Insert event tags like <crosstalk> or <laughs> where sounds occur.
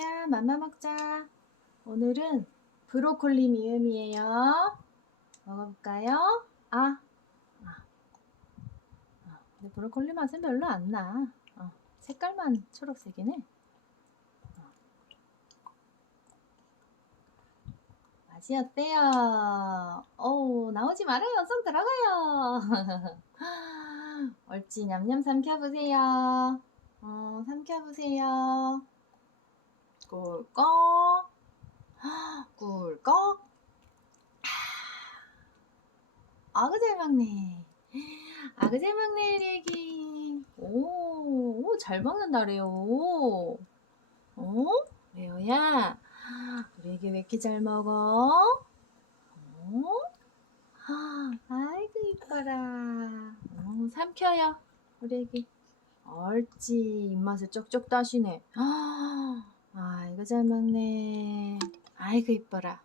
레오야, 맘마 먹자. 오늘은 브로콜리 미음이에요. 먹어볼까요? 아, 아. 아, 근데 브로콜리 맛은 별로 안 나. 어, 색깔만 초록색이네. 어. 맛이 어때요? 어우, 나오지 말아요. 손 들어가요. <laughs> 옳지, 냠냠 삼켜보세요. 어, 삼켜보세요. 꿀꺽. 꿀꺽. 아그 잘 먹네. 아그 잘 먹네, 레기. 오, 오, 잘 먹는다, 레오. 어? 레오야, 우리 애기 왜 이렇게 잘 먹어? 어? 아이고, 이뻐라. 어, 삼켜요, 우리 애기. 옳지, 입맛을 쪽쪽 따시네. 아이고, 잘 먹네. 아이고, 이뻐라.